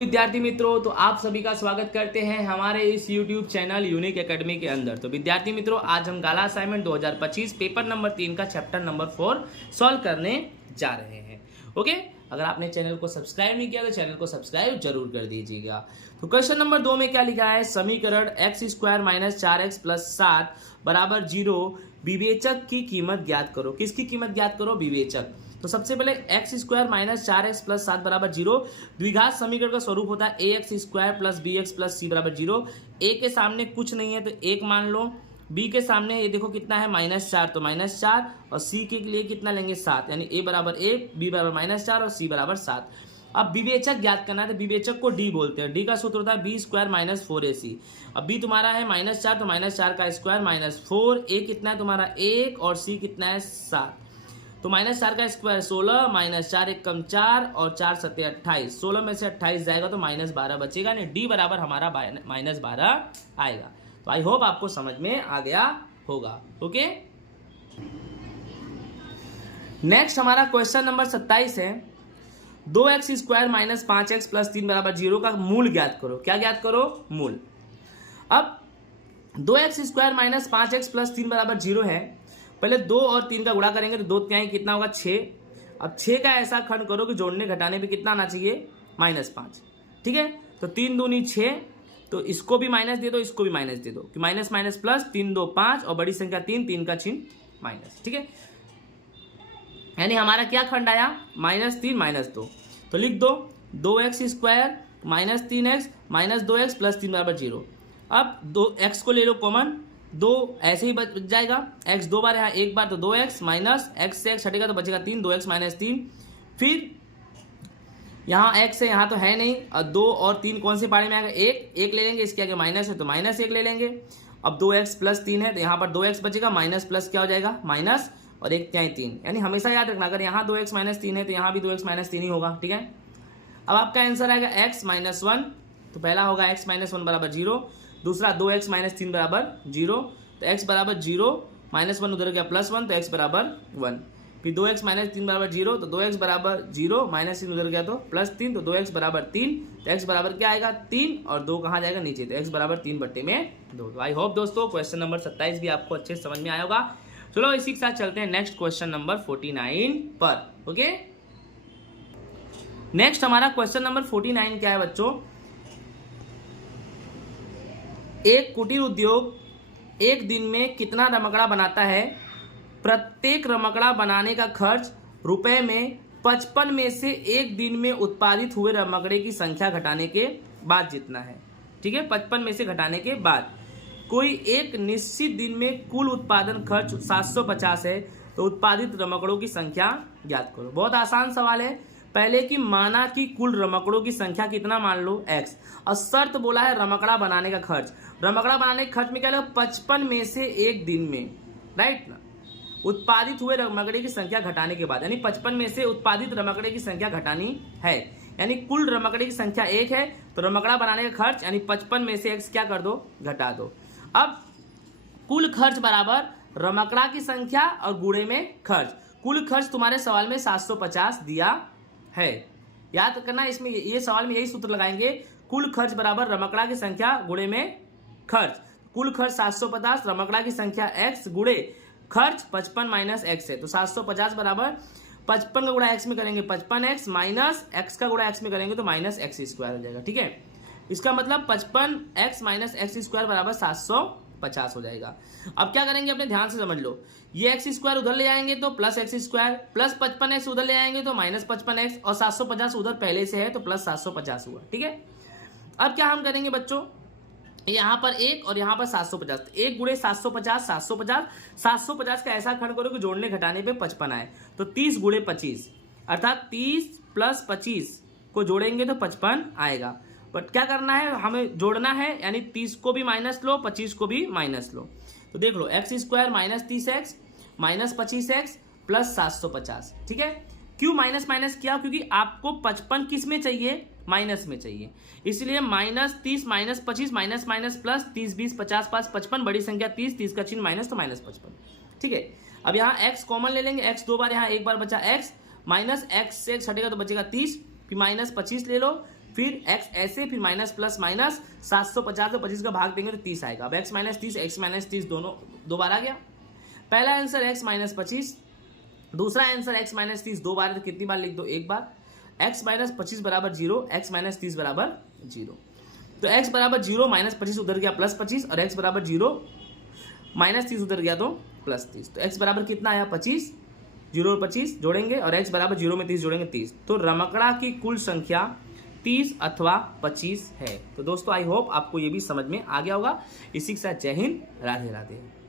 विद्यार्थी मित्रों, तो आप सभी का स्वागत करते हैं हमारे इस YouTube चैनल यूनिक एकेडमी के अंदर। तो विद्यार्थी मित्रों, आज हम गाला असाइनमेंट 2025 पेपर नंबर 3 का चैप्टर नंबर 4 सॉल्व करने जा रहे हैं। ओके, अगर आपने चैनल को सब्सक्राइब नहीं किया तो चैनल को सब्सक्राइब जरूर कर दीजिएगा। तो क्वेश्चन नंबर 2 में क्या लिखा है, समीकरण x² - 4x + 7 = 0 विवेचक की कीमत ज्ञात करो। किसकी कीमत ज्ञात करो? विवेचक। तो सबसे पहले x² - 4x + 7 = 0 द्विघात समीकरण का स्वरूप होता है ax² + bx + c = 0। a के सामने कुछ नहीं है तो 1 मान लो, b के सामने ये देखो कितना है -4 तो -4 और c के लिए कितना लेंगे 7, यानी a = 1, b = -4 और c = 7। अब विवेचक ज्ञात करना है तो विवेचक को d बोलते हैं। d का सूत्र होता है b² - 4ac। अब b तुम्हारा है -4 तो -4 का स्क्वायर -4, a कितना है तुम्हारा 1 और c कितना है 7। तो -4 का स्क्वायर 16, -4 = 1 = 4 और 4 × 7 = 28। 16 में से 28 जाएगा तो -12 बचेगा, यानी डी बराबर हमारा -12 आएगा। तो आई होप आपको समझ में आ गया होगा। ओके, नेक्स्ट हमारा क्वेश्चन नंबर 27 है, 2x² - 5x + 3 = 0 का मूल ज्ञात करो। क्या ज्ञात करो? मूल। अब 2x² - 5x + 3 = 0 है। पहले 2 और 3 का गुणा करेंगे तो 2 क्या है, कितना होगा 6। अब 6 का ऐसा खंड करो कि जोड़ने घटाने पे कितना आना चाहिए, -5। ठीक है, तो 3 दूनी 6, तो इसको भी माइनस दे दो, इसको भी माइनस दे दो कि माइनस माइनस प्लस, 3 2 5 और बड़ी संख्या 3, 3 का चिन्ह माइनस। ठीक है, यानी हमारा क्या खंड आया, -3 - 2। तो लिख दो 2x² - 3x - 2x + 3 = 0। अब 2x को ले लो कॉमन, 2 ऐसे ही बच जाएगा, x 2 बार यहाँ 1 बार तो 2x माइनस x से x हटेगा तो बचेगा 3, 2x - 3। फिर यहाँ x है, यहाँ तो है नहीं, और 2 और 3 कौन से पारे में आएगा, 1 ले लेंगे, इसके आगे माइनस है तो -1 ले लेंगे। अब 2x + 3 है तो यहाँ पर 2x बचेगा, माइनस प्लस क्या हो जाएगा माइनस, और 1 क्या है 3। यानी हमेशा याद रखना, अगर यहाँ 2x - 3 है तो यहाँ भी 2x - 3 ही होगा। ठीक है, अब आपका आंसर आएगा x - 1। तो पहला होगा x - 1 = 0, दूसरा 2x - 3 = 0। तो x = 0, -1 उधर गया +1 तो x = 1। फिर 2x - 3 = 0, तो 2x = 0, -3 उधर गया तो +3 तो 2x = 3, तो x बराबर क्या आएगा 3 और 2 कहाँ जाएगा नीचे, तो x = 3/2। तो आई होप दोस्तों क्वेश्चन नंबर 27 भी आपको अच्छे से समझ में आया होगा। चलो इसी के साथ चलते हैं नेक्स्ट क्वेश्चन नंबर 49 पर। ओके, नेक्स्ट हमारा क्वेश्चन नंबर 49 क्या है बच्चों, एक कुटीर उद्योग एक दिन में कितना रमकड़ा बनाता है? प्रत्येक रमकड़ा बनाने का खर्च रुपए में 55 में से एक दिन में उत्पादित हुए रमकड़े की संख्या घटाने के बाद जितना है। ठीक है, 55 में से घटाने के बाद कोई एक निश्चित दिन में कुल उत्पादन खर्च 750 है, तो उत्पादित रमकड़ों की संख्या ज्ञात करो। बहुत आसान सवाल है। पहले की माना कि कुल रमकड़ों की संख्या कितना मान लो x, और शर्त बोला है रमकड़ा बनाने का खर्च। रमकड़ा बनाने के खर्च में क्या लगा, 55 में से एक दिन में, राइट ना, उत्पादित हुए रमकड़े की संख्या घटाने के बाद, यानी 55 में से उत्पादित रमकड़े की संख्या घटानी है, यानी कुल रमकड़े की संख्या 1 है, तो रमकड़ा बनाने का खर्च यानी 55 में से x क्या कर दो, घटा दो। अब कुल खर्च बराबर रमकड़ा की संख्या और गुणे में खर्च। कुल खर्च तुम्हारे सवाल में 750 दिया है, याद करना। इसमें ये सवाल में यही सूत्र लगाएंगे, कुल खर्च बराबर रमकड़ा की संख्या गुणे में खर्च। कुल खर्च 750, रमकड़ा की संख्या x गुणे खर्च 55 - x है, तो 750 बराबर 55 का गुणा x में करेंगे 55x माइनस x का गुणा x में करेंगे तो -x² हो जाएगा। ठीक है, इसका मतलब 55x - x² बराबर 750 हो जाएगा। अब क्या करेंगे, अपने ध्यान से समझ लो, ये x² उधर ले आएंगे तो +x² प्लस 55x उधर ले आएंगे तो -55x और 750 उधर पहले से है तो +750 हुआ। ठीक है, अब क्या हम करेंगे बच्चों, यहाँ पर 1 और यहाँ पर 750, 1 गुणे 750, 750, 750 का ऐसा खंड करो कि जोड़ने घटाने पे 55 आए, तो 30 गुणे 25, अर्थात 30 + 25 को जोड़ेंगे तो 55 आएगा। बट क्या करना है, हमें जोड़ना है, यानी 30 को भी माइनस लो, 25 को भी माइनस लो। तो देख लो x² - 30x - 25x + 750। ठीक है, क्यों माइनस माइनस किया, क्योंकि आपको 55 किस में चाहिए, माइनस में चाहिए, इसलिए -30 - 25 माइनस माइनस प्लस 30 20 50 5 55, बड़ी संख्या 30, 30 का चिन्ह माइनस तो -55। ठीक है, अब यहाँ x कॉमन ले लेंगे, x 2 बार यहाँ 1 बार बचा x, माइनस x से x हटेगा तो बचेगा 30, फिर -25 ले लो, फिर x ऐसे, फिर माइनस प्लस माइनस 750 और 25 का भाग देंगे तो 30 आएगा। अब x माइनस 30 दोनों दो बार आ गया। पहला आंसर x माइनस 25, दूसरा आंसर x माइनस 30 दो बार, तो कितनी बार लिख दो, एक बार। x माइनस 25 बराबर 0, x माइनस 30 बराबर 0। तो x बराबर 0 माइनस 25 उधर गया प्लस 25, और x बराबर 0 माइनस 30 उधर गया तो प्लस 30। तो x बराबर कितना आया 25, 0 और 25 जोड़ेंगे, और x बराबर 0 में 30 जोड़ेंगे 30। तो रमकड़ा की कुल संख्या 30 अथवा 25 है। तो दोस्तों आई होप आपको ये भी समझ में आ गया होगा। इसी के साथ जय हिंद, राधे राधे।